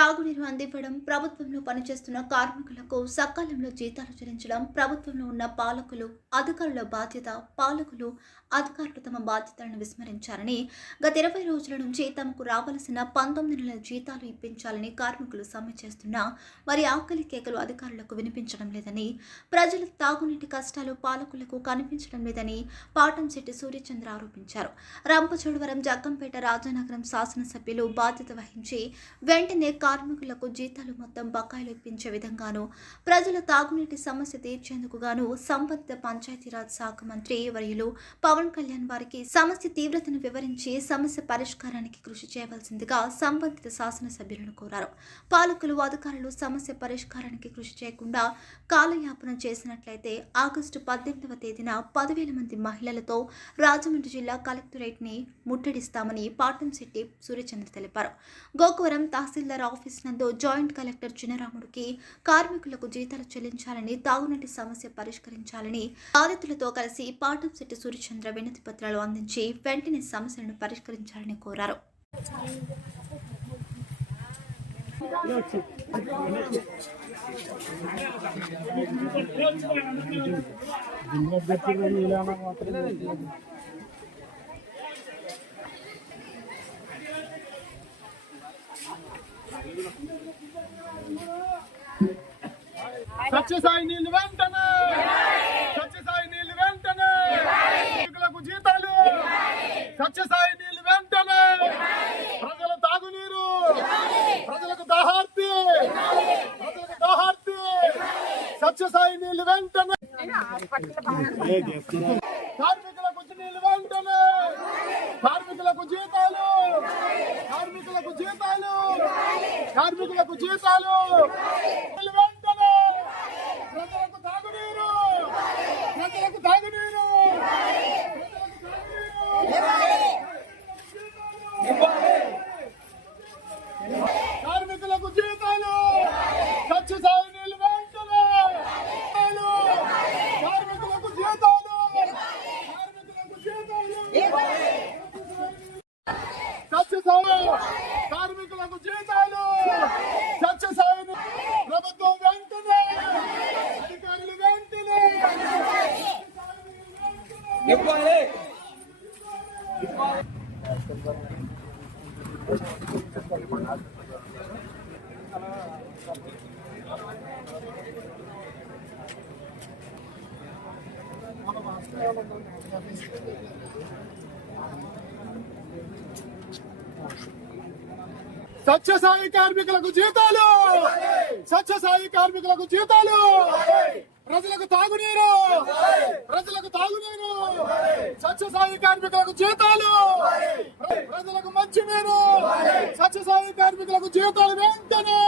తాగునీరు అందివ్వడం ప్రభుత్వంలో పనిచేస్తున్న కార్మికులకు సకాలంలో జీతాలు చెల్లించడం ప్రభుత్వంలో ఉన్న పాలకులు అధికారుల బాధ్యత పాలకులు అధికారులు తమ బాధ్యతలను విస్మరించారని గత ఇరవై రోజుల నుంచి తమకు రావాల్సిన పంతొమ్మిది నెలల జీతాలు ఇప్పించాలని కార్మికులు సమ్మె చేస్తున్నా వారి ఆకలి కేకలు అధికారులకు వినిపించడం లేదని ప్రజల తాగునీటి కష్టాలు పాలకులకు కనిపించడం లేదని పాటంశెట్టి సూర్యచంద్ర ఆరోపించారు. రంపచోడవరం జగ్గంపేట రాజానగరం శాసనసభ్యులు బాధ్యత వహించి వెంటనే కార్మికులకు జీతాలు మొత్తం బకాయిలు ఇప్పించే విధంగాను ప్రజల తాగునీటి సమస్య తీర్చేందుకు గాను సంబంధిత పంచాయతీరాజ్ శాఖ మంత్రి వర్యులు పవన్ కళ్యాణ్ వారికి సమస్య తీవ్రతను వివరించి సమస్య పరిష్కారానికి కృషి చేయవలసిందిగా సంబంధిత శాసనసభ్యులను కోరారు. పాలకులు అధికారులు సమస్య పరిష్కారానికి కృషి చేయకుండా కాలయాపన చేసినట్లయితే ఆగస్టు పద్దెనిమిదవ తేదీన పదివేల మంది మహిళలతో రాజమండ్రి జిల్లా కలెక్టరేట్ని ముట్టడిస్తామని పాటంశెట్టి సూర్యచంద్ర తెలిపారు. గోకువరం తహసీల్దార్ ఆఫీస్ నందు జాయింట్ కలెక్టర్ చినరాముడికి కార్మికులకు జీతాలు చెల్లించాలని తాగునీటి సమస్య పరిష్కరించాలని బాధితులతో కలిసి పాటంశెట్టి సూర్యచంద్ర వినతి పత్రాలు అందించి వెంటనే సమస్యలను పరిష్కరించాలని కోరారు. సత్యసాయి నీళ్ళు వెంటనే! సత్యసాయి నీళ్ళు వెంటనే! కార్మికులకు జీతాలు! సత్యసాయి నీళ్ళు వెంటనే! ప్రజల తాగునీరు! ప్రజలకు దాహార్తి! ప్రజలకు దాహార్తి! సత్యసాయి నీళ్ళు వెంటనే కార్మికులకు నీళ్ళు వెంటనే కార్మికులకు జీతాలు కార్మికులకు జీతాలు కార్మికులకు జీతాలు నీళ్ళు వెంటనే ప్రజలకు తాగునీరు ప్రజలకు తాగునీరు కార్మికులకు జీతాలు స్వచ్ఛ సాగు నీళ్ళు వెంటనే జీతాలు. కార్మికులకు జీతాలు కార్మికులకు జీతాలు స్వచ్ఛ సాగు కార్మికులకు జీతాలు స్వచ్ఛ సాగు ప్రభుత్వం వెంటనే అధికారులు వెంటనే సత్యసాయి కార్మికులకు జీతాలు! సత్యసాయి కార్మికులకు జీతాలు! ప్రజలకు తాగునీరు! ప్రజలకు తాగునీరు! సత్యసాయి కార్మికులకు జీతాలు! ప్రజలకు మంచినీరు సత్యసాయి కార్మికులకు జీతాలు వెంటనే!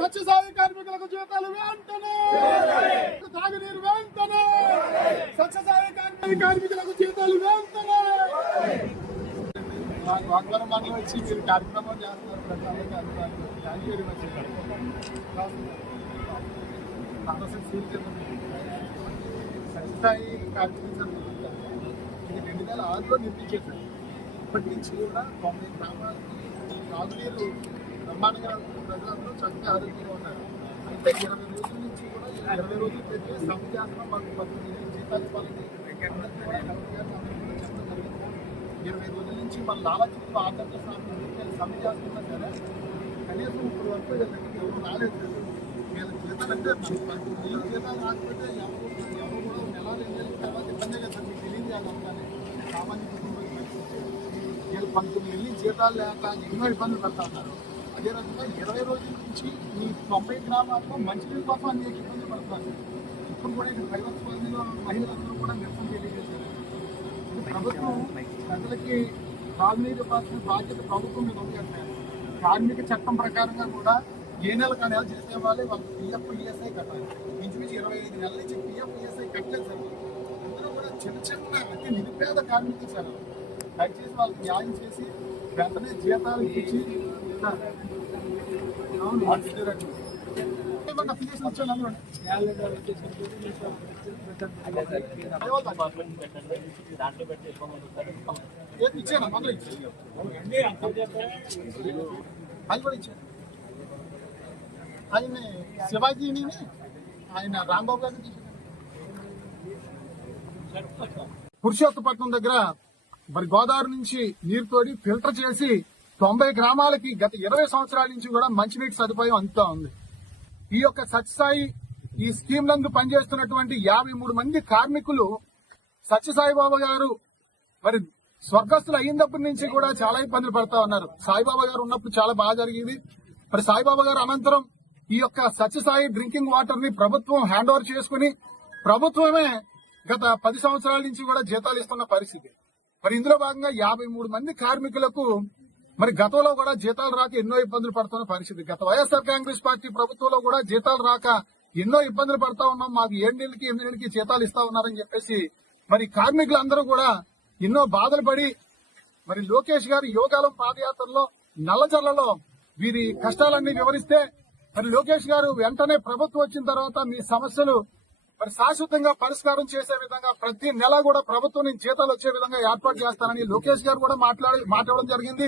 సత్యసాయి కార్మికులకు జీతాలు వెంటనే! తాగునీరు వెంటనే! సత్యసాయి కార్మిక కార్మికులకు జీతాలు వెంటనే! నాకు వాగ్దానం మాటలు వచ్చి మీరు కార్యక్రమం చేస్తున్నారు. ప్రజలందరికీ అందుబాటులో. థ్యాంక్ యూ వెరీ మచ్ ఆలోచన ఫీల్ సత్యసాయి కార్యక్రమం ఇది రెండు వేల ఆరులో నిర్మించేసారు ఇప్పటి నుంచి కూడా తొంభై గ్రామాలకి తాగునీరు బ్రహ్మాండంగా ప్రజలందరూ చక్కగా ఆరోగ్యంగా ఉన్నారు అయితే ఇరవై రోజుల నుంచి కూడా ఇరవై రోజులు పెట్టి సమ్మె మాకు పద్దెనిమిది జీతాలు ఇవ్వాలని ఇరవై రోజుల నుంచి మన లావాదేవీలు ఆంధ్రప్రదేశ్ రాష్ట్రం సమ్మె సరే కనీసం ఇప్పుడు వరకు ఎవరు రాలేదు పంతొమ్మిది వెళ్ళి జీతాలు లేక ఎన్నో ఇబ్బందులు పడతా అదే రకంగా ఇరవై రోజుల నుంచి ఈ తొంభై గ్రామాల్లో మంచినీళ్ళ కోసం అనేక ఇబ్బందులు పడుతున్నారు. ఇప్పుడు కూడా ఇక్కడ ప్రైవేట్ కాలనీలో మహిళలందరూ కూడా నిరసన తెలియజేశారు. ప్రభుత్వం ప్రజలకి తాగునీరు పాల్సిన బాధ్యత ప్రభుత్వం మీద ఉంది కార్మిక చట్టం ప్రకారంగా కూడా ఏ నెల కా నెల చేసే వాళ్ళే వాళ్ళకి పిఎఫ్ ఈఎస్ఐ కట్టాలి. ఇంచుమించు ఇరవై ఐదు నెలల నుంచి పిఎఫ్ ఈఎస్ఐ కట్టలేదు సార్. అందరూ కూడా చిన్న చిన్న అతి నిరుపేద కార్మికులు సార్ దయచేసి వాళ్ళకి న్యాయం చేసి వెంటనే జీతాలు ఇచ్చి సార్, అవును, ఇచ్చాను అందులో ఇచ్చాను అది కూడా ఇచ్చాను ఆయన శివాజీని ఆయన రాంబాబు గారిని తీశారు. పురుషోత్తపట్నం దగ్గర మరి గోదావరి నుంచి నీరు తోడి ఫిల్టర్ చేసి తొంభై గ్రామాలకి గత ఇరవై సంవత్సరాల నుంచి కూడా మంచినీటి సదుపాయం అందుతా ఉంది. ఈ యొక్క సత్యసాయి ఈ స్కీమ్ నందు పనిచేస్తున్నటువంటి యాభై మూడు మంది కార్మికులు సత్యసాయిబాబా గారు మరి స్వర్గస్థులు అయినప్పటి నుంచి కూడా చాలా ఇబ్బందులు పడతా ఉన్నారు. సాయిబాబా గారు ఉన్నప్పుడు చాలా బాగా జరిగింది. మరి సాయిబాబా గారు అనంతరం ఈ యొక్క సత్యసాయి డ్రింకింగ్ వాటర్ని ప్రభుత్వం హ్యాండ్ ఓవర్ చేసుకుని ప్రభుత్వమే గత పది సంవత్సరాల నుంచి కూడా జీతాలు ఇస్తున్న పరిస్థితి. మరి ఇందులో భాగంగా యాభై మూడు మంది కార్మికులకు మరి గతంలో కూడా జీతాలు రాక ఎన్నో ఇబ్బందులు పడుతున్న పరిస్థితి. గత వైఎస్ఆర్ కాంగ్రెస్ పార్టీ ప్రభుత్వంలో కూడా జీతాలు రాక ఎన్నో ఇబ్బందులు పడతా ఉన్నాం. మాకు ఏడేళ్ళకి నెలలకి జీతాలు ఇస్తా ఉన్నారని చెప్పేసి మరి కార్మికులందరూ కూడా ఎన్నో బాధలు పడి మరి లోకేష్ గారి యోగాలం పాదయాత్రలో నల్లజర్లలో వీరి కష్టాలన్నీ వివరిస్తే మరి లోకేష్ గారు వెంటనే ప్రభుత్వం వచ్చిన తర్వాత మీ సమస్యలు మరి శాశ్వతంగా పరిష్కారం చేసే విధంగా ప్రతి నెల కూడా ప్రభుత్వం నుంచి జీతాలు వచ్చే విధంగా ఏర్పాటు చేస్తానని లోకేష్ గారు కూడా మాట్లాడి మాట్లాడడం జరిగింది.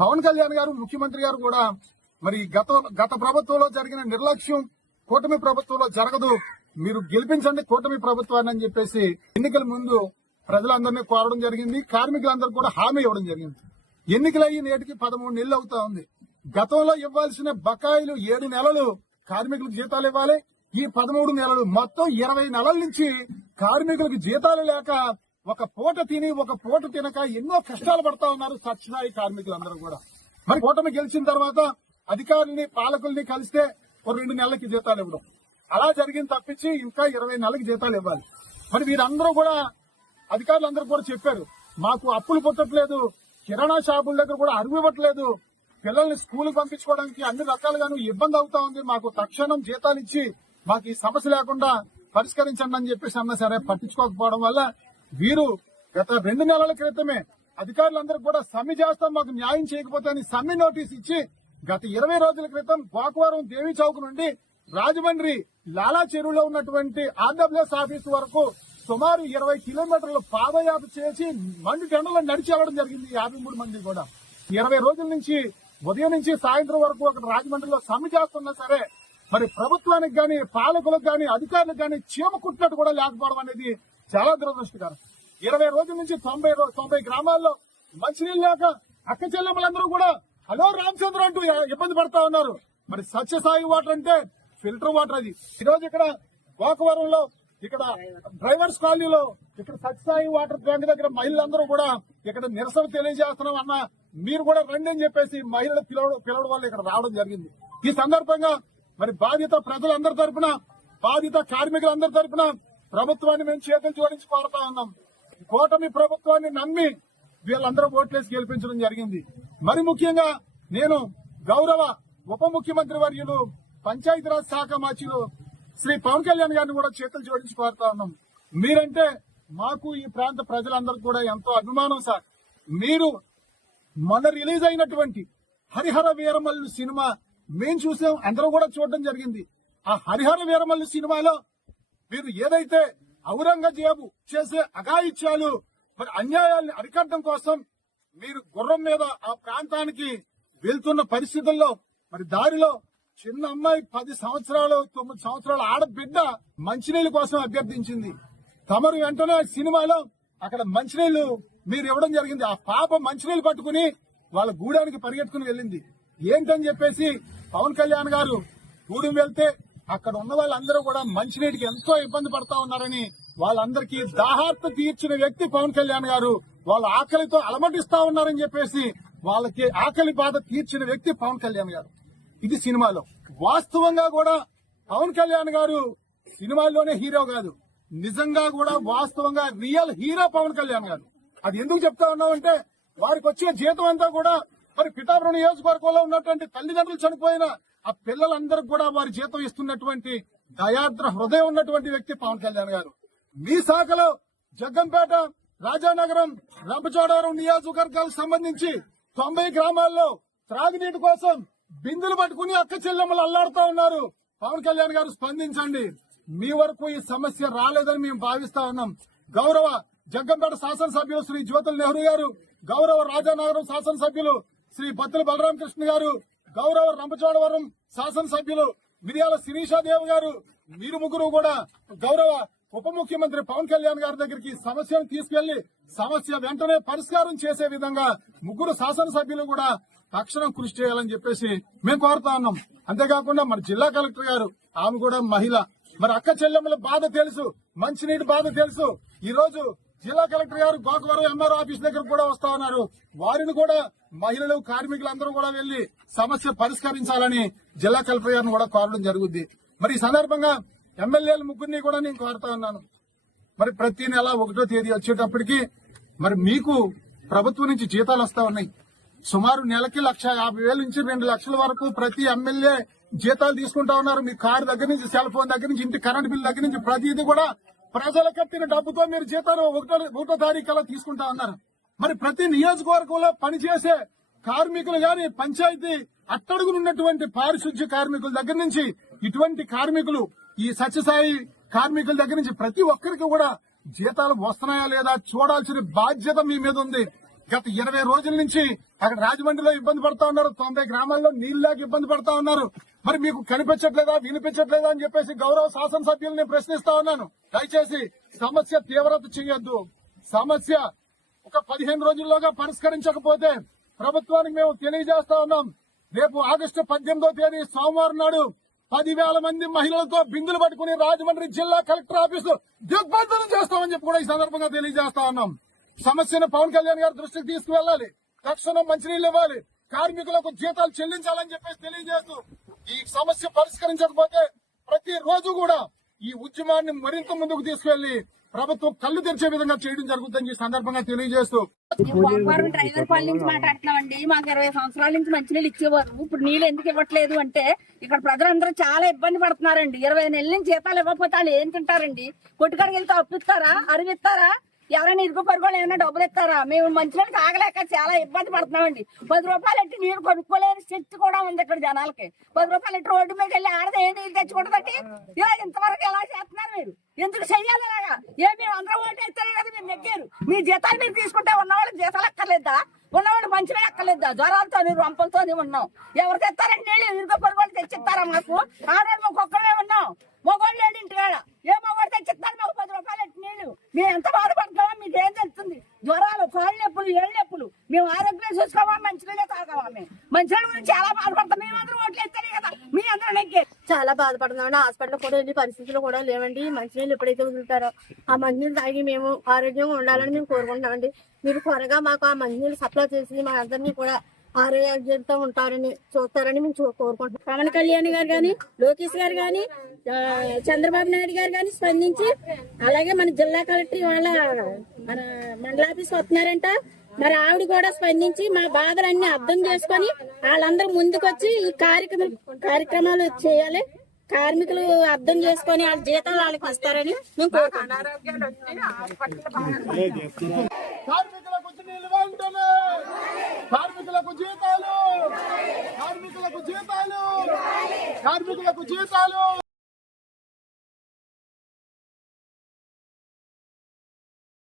పవన్ కళ్యాణ్ గారు ముఖ్యమంత్రి గారు కూడా మరి గత గత ప్రభుత్వంలో జరిగిన నిర్లక్ష్యం కూటమి ప్రభుత్వంలో జరగదు. మీరు గెలిపించండి కూటమి ప్రభుత్వాన్ని అని చెప్పేసి ఎన్నికల ముందు ప్రజలందరినీ కోరడం జరిగింది. కార్మికులందరూ కూడా హామీ ఇవ్వడం జరిగింది. ఎన్నికలయ్యి నేటికి పదమూడు నెలలు అవుతా ఉంది. గతంలో ఇవ్వాల్సిన బకాయిలు ఏడు నెలలు కార్మికులకు జీతాలు ఇవ్వాలి. ఈ పదమూడు నెలలు మొత్తం ఇరవై నెలల నుంచి కార్మికులకు జీతాలు లేక ఒక పూట తిని ఒక పూట తినక ఎన్నో కష్టాలు పడతా ఉన్నారు సత్యనాయి కార్మికులందరూ కూడా. మరి కూటమి గెలిచిన తర్వాత అధికారుల్ని పాలకుల్ని కలిస్తే ఒక రెండు నెలలకి జీతాలు ఇవ్వడం. అలా జరిగింది తప్పించి ఇంకా ఇరవై నెలలకి జీతాలు ఇవ్వాలి. మరి వీరందరూ కూడా అధికారులందరూ కూడా చెప్పారు మాకు అప్పులు పుట్టట్లేదు కిరాణా షాపుల దగ్గర కూడా అరుగు ఇవ్వట్లేదు పిల్లల్ని స్కూల్ పంపించుకోవడానికి అన్ని రకాలుగాను ఇబ్బంది అవుతా ఉంది. మాకు తక్షణం జీతాలు ఇచ్చి మాకు ఈ సమస్య లేకుండా పరిష్కరించండి అని చెప్పేసి అన్నా సరే పట్టించుకోకపోవడం వల్ల వీరు గత రెండు నెలల క్రితమే అధికారులందరూ కూడా సమ్మె చేస్తాం మాకు న్యాయం చేయకపోతే అని సమ్మె నోటీస్ ఇచ్చి గత ఇరవై రోజుల క్రితం గోకవరం దేవి చౌక్ నుండి రాజమండ్రి లాలా చెరువులో ఉన్నటువంటి ఆర్డబ్ల్యూఎస్ ఆఫీస్ వరకు సుమారు ఇరవై కిలోమీటర్లు పాదయాత్ర చేసి మండు టెండలో నడిచి జరిగింది యాభై మూడు మంది కూడా. ఇరవై రోజుల నుంచి ఉదయం నుంచి సాయంత్రం వరకు అక్కడ రాజమండ్రిలో సమ్మె చేస్తున్నా సరే మరి ప్రభుత్వానికి గాని పాలకులకు గాని అధికారులకు గాని చీమ కుట్టినట్టు కూడా లేకపోవడం అనేది చాలా దురదృష్టకరం. ఇరవై రోజుల నుంచి తొంభై తొంభై గ్రామాల్లో మంచినీళ్ళు లేక అక్క చెల్లెమ్మలందరూ కూడా హలో రామచంద్ర అంటూ ఇబ్బంది పడతా ఉన్నారు. మరి సత్యసాయి వాటర్ అంటే ఫిల్టర్ వాటర్ అది. ఈరోజు ఇక్కడ గోకవరంలో ఇక్కడ డ్రైవర్స్ కాలనీలో ఇక్కడ సత్యసాయి వాటర్ ట్యాంక్ దగ్గర మహిళలందరూ కూడా ఇక్కడ నిరసన తెలియజేస్తున్నాం అన్న మీరు కూడా రండి అని చెప్పేసి మహిళలు పిలవడం పిలవడం వల్ల ఇక్కడ రావడం జరిగింది. ఈ సందర్భంగా మరి బాధిత ప్రజలందరి తరపున బాధిత కార్మికులందరి తరపున ప్రభుత్వాన్ని మేము చేతులు జోడించి కోరుతా ఉన్నాం. కూటమి ప్రభుత్వాన్ని నమ్మి వీళ్ళందరూ ఓట్లేసి గెలిపించడం జరిగింది. మరి ముఖ్యంగా నేను గౌరవ ఉప ముఖ్యమంత్రి వర్యులు పంచాయతీరాజ్ శాఖ మంత్రులు శ్రీ పవన్ కళ్యాణ్ గారిని కూడా చేతులు జోడించి కోరుతా ఉన్నాం. మీరంటే మాకు ఈ ప్రాంత ప్రజలందరికీ కూడా ఎంతో అభిమానం సార్. మీరు మొన్న రిలీజ్ అయినటువంటి హరిహర వీరమల్లు సినిమా మేము చూసాం అందరూ కూడా చూడడం జరిగింది. ఆ హరిహర వీరమల్లు సినిమాలో మీరు ఏదైతే ఔరంగజేబు చేసే అఘాయిత్యాలు మరి అన్యాయాల్ని అరికట్టడం కోసం మీరు గుర్రం మీద ఆ ప్రాంతానికి వెళ్తున్న పరిస్థితుల్లో మరి దారిలో చిన్న అమ్మాయి పది సంవత్సరాలు తొమ్మిది సంవత్సరాల ఆడబిడ్డ మంచినీళ్ళ కోసం అభ్యర్థించింది. తమరు వెంటనే సినిమాలో అక్కడ మంచినీళ్ళు మీరు ఇవ్వడం జరిగింది. ఆ పాప మంచినీళ్ళు పట్టుకుని వాళ్ళ గూడానికి పరిగెట్టుకుని వెళ్ళింది. ఏంటని చెప్పేసి పవన్ కళ్యాణ్ గారు గూడెం వెళ్తే అక్కడ ఉన్న వాళ్ళందరూ కూడా మంచినీటికి ఎంతో ఇబ్బంది పడతా ఉన్నారని వాళ్ళందరికీ దాహార్త తీర్చిన వ్యక్తి పవన్ కళ్యాణ్ గారు వాళ్ళ ఆకలితో అలమటిస్తా ఉన్నారని చెప్పేసి వాళ్ళకి ఆకలి బాధ తీర్చిన వ్యక్తి పవన్ కళ్యాణ్ గారు. ఇది సినిమాలో. వాస్తవంగా కూడా పవన్ కళ్యాణ్ గారు సినిమాల్లోనే హీరో కాదు. నిజంగా కూడా వాస్తవంగా రియల్ హీరో పవన్ కళ్యాణ్ గారు. అది ఎందుకు చెప్తా ఉన్నామంటే వారికి వచ్చిన జీతం అంతా కూడా మరి పిఠాపురం నియోజకవర్గంలో ఉన్నటువంటి తల్లిదండ్రులు చనిపోయిన ఆ పిల్లలందరికీ కూడా వారి జీతం ఇస్తున్నటువంటి దయాద్ర హృదయం ఉన్నటువంటి వ్యక్తి పవన్ కళ్యాణ్ గారు. మీ శాఖలో జగ్గంపేట రాజానగరం రంపచోడవరం నియోజకవర్గాలకు సంబంధించి తొంభై గ్రామాల్లో త్రాగునీటి కోసం బిందులు పట్టుకుని అక్క చెల్లెమ్మలు అల్లాడుతా ఉన్నారు. పవన్ కళ్యాణ్ గారు స్పందించండి. మీ వరకు ఈ సమస్య రాలేదని మేము భావిస్తా ఉన్నాం. గౌరవ జగ్గంపేట శాసనసభ్యులు శ్రీ జ్యోతుల నెహ్రూ గారు గౌరవ రాజానగరం శాసనసభ్యులు శ్రీ బత్తుల బలరామకృష్ణ గారు గౌరవ రంపచోడవరం శాసనసభ్యులు మిర్యాల శిరీషాదేవ్ గారు మీరు ముగ్గురు కూడా గౌరవ ఉప ముఖ్యమంత్రి పవన్ కళ్యాణ్ గారి దగ్గరికి సమస్యను తీసుకెళ్ళి సమస్య వెంటనే పరిష్కారం చేసే విధంగా ముగ్గురు శాసనసభ్యులు కూడా తక్షణం కృషి చేయాలని చెప్పేసి మేము కోరుతా ఉన్నాం. అంతేకాకుండా మన జిల్లా కలెక్టర్ గారు ఆమె కూడా మహిళ. మరి అక్క చెల్లెమ్మల బాధ తెలుసు మంచినీటి బాధ తెలుసు. ఈ రోజు జిల్లా కలెక్టర్ గారు గోకవరం ఎంఆర్ఓ ఆఫీస్ దగ్గర కూడా వస్తా ఉన్నారు. వారిని కూడా మహిళలు కార్మికులందరూ కూడా వెళ్ళి సమస్య పరిష్కరించాలని జిల్లా కలెక్టర్ గారిని కూడా కోరడం జరుగుద్ది. మరి ఈ సందర్భంగా ఎమ్మెల్యేల ముగ్గురిని కూడా నేను కోరుతా ఉన్నాను. మరి ప్రతి నెల ఒకటో తేదీ వచ్చేటప్పటికి మరి మీకు ప్రభుత్వం నుంచి జీతాలు వస్తా ఉన్నాయి. సుమారు నెలకి లక్ష యాభై వేల నుంచి రెండు లక్షల వరకు ప్రతి ఎమ్మెల్యే జీతాలు తీసుకుంటా ఉన్నారు. మీ కారు దగ్గర నుంచి సెల్ ఫోన్ దగ్గర నుంచి ఇంటి కరెంట్ బిల్ దగ్గర నుంచి ప్రతిదీ కూడా ప్రజల కట్టిన డబ్బుతో మీరు జీతాలు ఒకటో ఒకటో తారీఖు అలా తీసుకుంటా ఉన్నారు. మరి ప్రతి నియోజకవర్గంలో పనిచేసే కార్మికులు గాని పంచాయతీ అట్టడుగునున్నటువంటి పారిశుద్ధ్య కార్మికుల దగ్గర నుంచి ఇటువంటి కార్మికులు ఈ సత్యసాయి కార్మికుల దగ్గర నుంచి ప్రతి ఒక్కరికి కూడా జీతాలు వస్తున్నాయా లేదా చూడాల్సిన బాధ్యత మీ మీద ఉంది. గత ఇరవై రోజుల నుంచి అక్కడ రాజమండ్రిలో ఇబ్బంది పడతా ఉన్నారు. తొంభై గ్రామాల్లో నీళ్ళకి ఇబ్బంది పడతా ఉన్నారు. మరి మీకు కనిపించట్లేదా? వినిపించట్లేదా అని చెప్పేసి గౌరవ శాసనసభ్యుల్ని ప్రశ్నిస్తా ఉన్నాను. దయచేసి సమస్య తీవ్రత చేయొద్దు. సమస్య ఒక పదిహేను రోజుల్లోగా పరిష్కరించకపోతే ప్రభుత్వానికి మేము తెలియజేస్తా ఉన్నాం. రేపు ఆగస్టు పద్దెనిమిదో తేదీ సోమవారం నాడు పదివేల మంది మహిళలతో బిందులు పట్టుకుని రాజమండ్రి జిల్లా కలెక్టర్ ఆఫీసు దిగ్బంధనం చేస్తామని చెప్పి కూడా ఈ సందర్భంగా తెలియజేస్తా ఉన్నాం. సమస్యను పవన్ కళ్యాణ్ గారి దృష్టికి తీసుకువెళ్ళాలి. తక్షణం మంచినీళ్ళు ఇవ్వాలి. కార్మికులకు జీతాలు చెల్లించాలని చెప్పేసి తెలియజేస్తూ ఈ సమస్య పరిష్కరించకపోతే ప్రతి రోజు కూడా ఈ ఉద్యమాన్ని మరింత ముందుకు తీసుకెళ్ళి ప్రభుత్వం కళ్ళు తెరిచే విధంగా చేయడం జరుగుతుందని ఈ సందర్భంగా తెలియజేస్తూ పోలవరం డ్రైవర్ పాల నుంచి మాట్లాడుతున్నామండి. మాకు ఇరవై సంవత్సరాల నుంచి మంచినీళ్ళు ఇచ్చేవారు. ఇప్పుడు నీళ్ళు ఎందుకు ఇవ్వట్లేదు అంటే ఇక్కడ ప్రజలందరూ చాలా ఇబ్బంది పడుతున్నారండి. ఇరవై నెలల నుంచి జీతాలు ఇవ్వకపోతే వాళ్ళు ఏం తింటారండి? కొట్టుకాడికి వెళ్తే అప్పిస్తారా అరివిస్తారా ఎవరైనా ఇరుగు పరుగులు ఏమైనా డబ్బులు ఇస్తారా? మేము మంచినీళ్ళు తాగలేక చాలా ఇబ్బంది పడుతున్నామండి. పది రూపాయలు ఎట్టి నీరు కొనుక్కోలేని శక్తి కూడా ఉంది ఇక్కడ జనాలకి. పది రూపాయలు ఎట్టి రోడ్డు మీద వెళ్ళి ఆడదే ఏ నీళ్ళు తెచ్చుకుంటుందండి? ఇలా ఇంతవరకు ఎలా చేస్తున్నారు మీరు? ఎందుకు చెయ్యాలి అలాగా ఏ మేము అందరం ఓటు వేస్తేనే కదా మీరు నెగ్గారు. మీ జీతాలు మీరు తీసుకుంటే ఉన్నవాళ్ళకి జీతాలు ఎక్కర్లేదా ఉన్నవాళ్ళు మంచిగా ఎక్కర్లేదా జ్వరాలతో రంపలతో ఉన్నాం. ఎవరు తెస్తారండి నీళ్ళు? ఇరుగు పరుగులు తెచ్చిస్తారా మాకు? ఆడవాళ్ళు మాకు ఒక్కడే ఉన్నాం. మగోడు లేడు ఇంటికాడ ఏ మొగోడు తెచ్చిస్తారు మాకు పది రూపాయలు ఎట్టి నీళ్ళు? మేము ఎంత బాధపడుతున్నామో మీకు ఏం తెలుస్తుంది? జ్వరాలు కాళ్ళు నొప్పులు ఏళ్ళు నొప్పులు. మేము ఆరోగ్యం చూసుకోవాలి మంచిగా తాగవా మేము. మంచిగా గురించి చాలా బాధపడతాం మేము అందరూ ఓట్లు కదా. మీ అందరూ నెగ్గారు చాలా బాధపడుతున్నామండి హాస్పిటల్ కూడా వెళ్ళి పరిస్థితులు కూడా లేవండి. మంచినీళ్ళు ఎప్పుడైతే వదులుతారో ఆ మంచినీళ్ళు తాగి మేము ఆరోగ్యంగా ఉండాలని మేము కోరుకుంటున్నామండి. మీరు త్వరగా మాకు ఆ మంచినీళ్ళు సప్లై చేసి మా అందరినీ కూడా ఆరోగ్యంతో ఉంటారని చూస్తారని మేము కోరుకుంటున్నాం. పవన్ కళ్యాణ్ గారు కానీ లోకేష్ గారు కానీ చంద్రబాబు నాయుడు గారు కానీ స్పందించి అలాగే మన జిల్లా కలెక్టర్ వాళ్ళ మన మండలాఫీస్ వస్తున్నారంట. మరి ఆవిడ కూడా స్పందించి మా బాధలన్నీ అర్థం చేసుకొని వాళ్ళందరూ ముందుకొచ్చి ఈ కార్యక్రమం కార్యక్రమాలు చేయాలి. కార్మికులు అర్థం చేసుకొని వాళ్ళ జీతాలు వాళ్ళకి ఇస్తారని మేము జీతాలు. కార్మికులకు జీతాలు. కార్మికులకు జీతాలు.